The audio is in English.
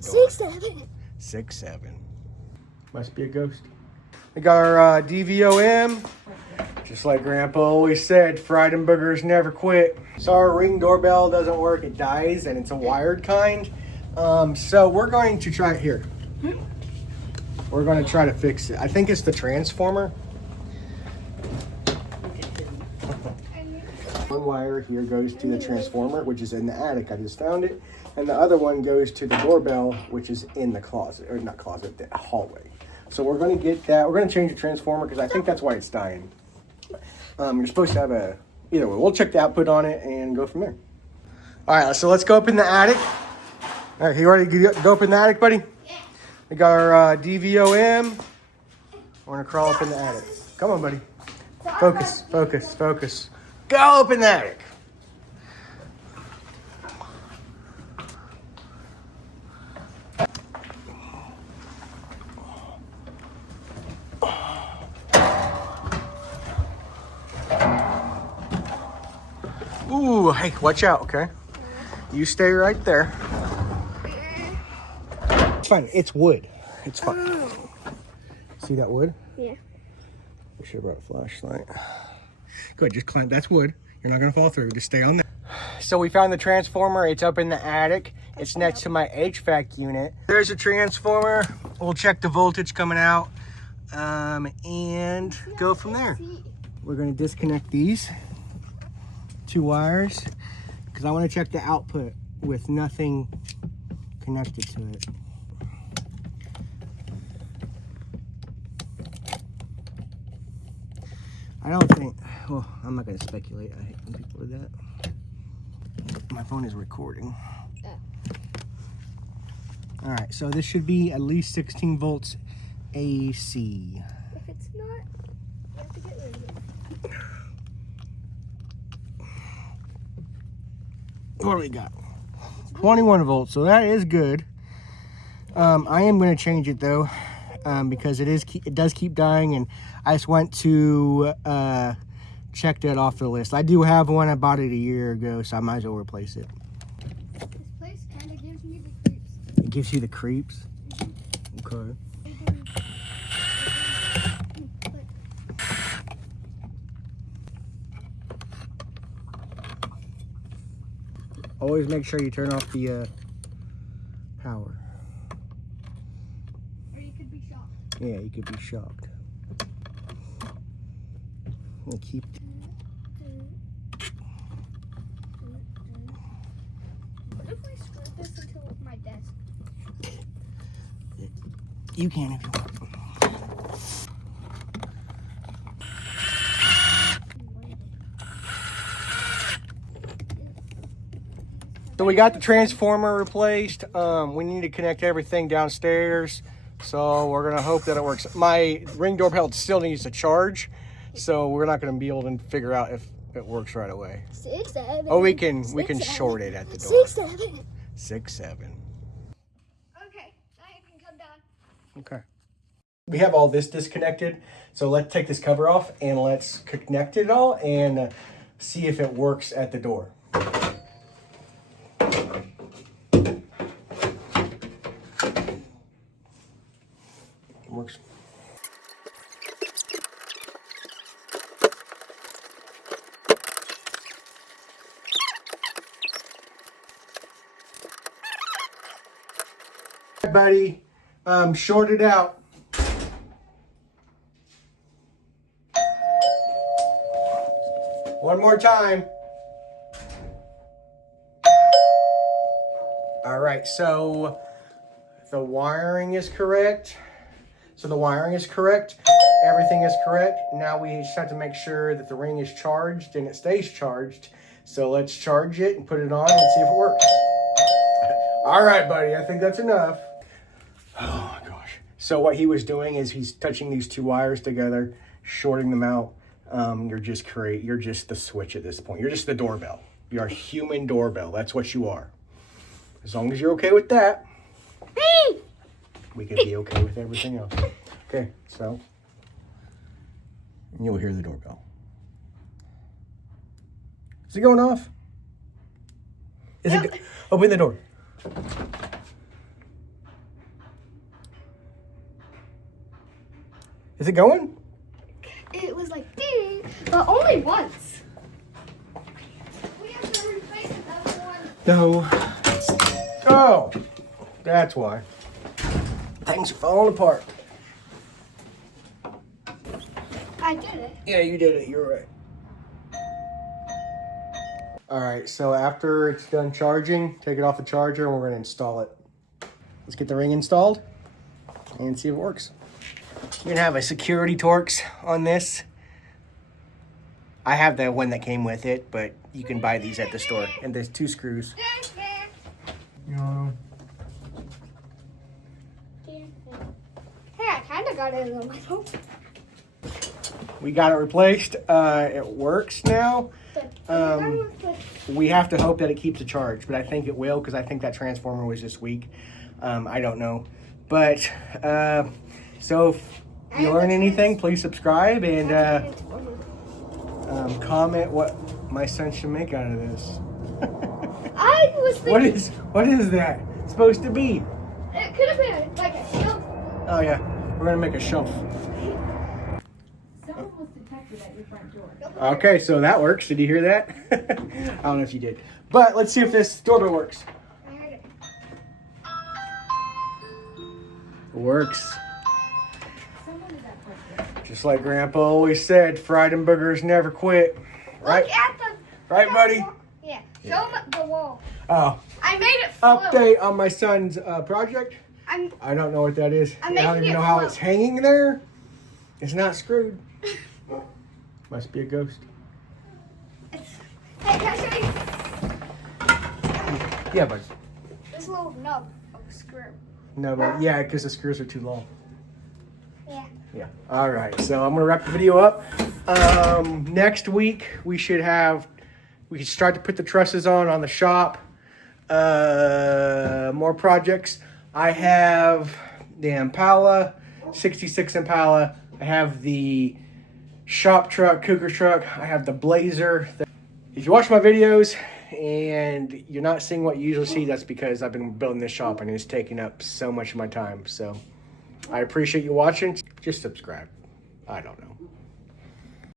6-7. 6-7. Must be a ghost. We got our DVOM. Just like Grandpa always said, fried and boogers never quit. So our Ring doorbell doesn't work, it dies, and it's a wired kind. So we're going to try it here. We're going to try to fix it. I think it's the transformer. One wire here goes to the transformer, which is in the attic. I just found it. And the other one goes to the doorbell, which is in the closet, or not closet, the hallway. So we're going to get that. We're going to change the transformer because I think that's why it's dying. You're supposed to have either way. We'll check the output on it and go from there. All right, so let's go up in the attic. All right, you ready to go up in the attic, buddy? Yeah. We got our DVOM. We're going to crawl up in the attic. Come on, buddy. Focus, focus, focus. Go up in the attic. Ooh, hey, watch out, okay? You stay right there. It's fine. It's wood. It's fine. See that wood? Yeah. I should have brought a flashlight. Good, just climb. That's wood. You're not going to fall through. Just stay on there. So we found the transformer. It's up in the attic. It's next to my HVAC unit. There's a transformer. We'll check the voltage coming out and go from there. We're going to disconnect these 2 wires because I want to check the output with nothing connected to it. I don't think, well, I'm not going to speculate. I hate when people do that. My phone is recording. All right, so this should be at least 16 volts AC. If it's not, you have to get rid of it. What do we got? 21 volts, so that is good. I am going to change it though, because it does keep dying, and I just went to check that off the list. I do have one. I bought it a year ago, so I might as well replace it. This place kind of gives me the creeps. It gives you the creeps? Okay. Always make sure you turn off the power. Or you could be shocked. Yeah, you could be shocked. We'll keep. What if we screw this into my desk? You can if you want. So we got the transformer replaced. We need to connect everything downstairs. So we're gonna hope that it works. My Ring doorbell still needs to charge, so we're not gonna be able to figure out if it works right away. 6-7. Oh, we can short it at the door. 6-7. 6-7. Okay, now you can come down. Okay. We have all this disconnected, so let's take this cover off and let's connect it all and see if it works at the door. Works. Buddy, short it out. One more time. All right, so the wiring is correct. Everything is correct. Now we just have to make sure that the Ring is charged and it stays charged. So let's charge it and put it on and see if it works. All right, buddy, I think that's enough. Oh my gosh. So what he was doing is he's touching these 2 wires together, shorting them out. You're just the switch at this point. You're just the doorbell. You're a human doorbell. That's what you are. As long as you're okay with that, we can be okay with everything else. Okay, so you'll hear the doorbell. Is it going off? Is it? Open the door. Is it going? It was like ding, but only once. We have to replace another one. No. Oh, that's why. Things are falling apart. I did it. Yeah, you did it. You're right. All right, so after it's done charging, take it off the charger and we're going to install it. Let's get the ring installed and see if it works. We're going to have a security Torx on this. I have the one that came with it, but you can buy these at the store. And there's 2 screws. Hey, I kind of got it in the middle. We got it replaced. It works now. We have to hope that it keeps a charge, but I think it will because I think that transformer was just weak. I don't know. But, so if you learn anything, please subscribe and comment what my son should make out of this. I was thinking... What is that supposed to be? It could have been like a shelf. Oh yeah, we're gonna make a shelf. Someone was detected at your front door. Okay, so that works. Did you hear that? I don't know if you did. But let's see if this doorbell works. I heard it. It works. Someone is at culprit. Just like Grandpa always said, fried and burgers never quit. Right? Look at the... Right, buddy? Yeah. Show them the wall. Oh, I made it float. update on my son's project. I'm I don't know what that is. I making don't even it know how float. it's hanging there. It's not screwed. Must be a ghost. Hey, can I show you Yeah, bud. this little nub of a screw? No, but yeah, because the screws are too long. Yeah. Yeah. All right. So I'm gonna wrap the video up. Next week we can start to put the trusses on the shop. More projects. I have the Impala, 66 Impala. I have the shop truck, Cougar truck. I have the Blazer. If you watch my videos and you're not seeing what you usually see, that's because I've been building this shop and it's taking up so much of my time. So I appreciate you watching. Just subscribe. I don't know.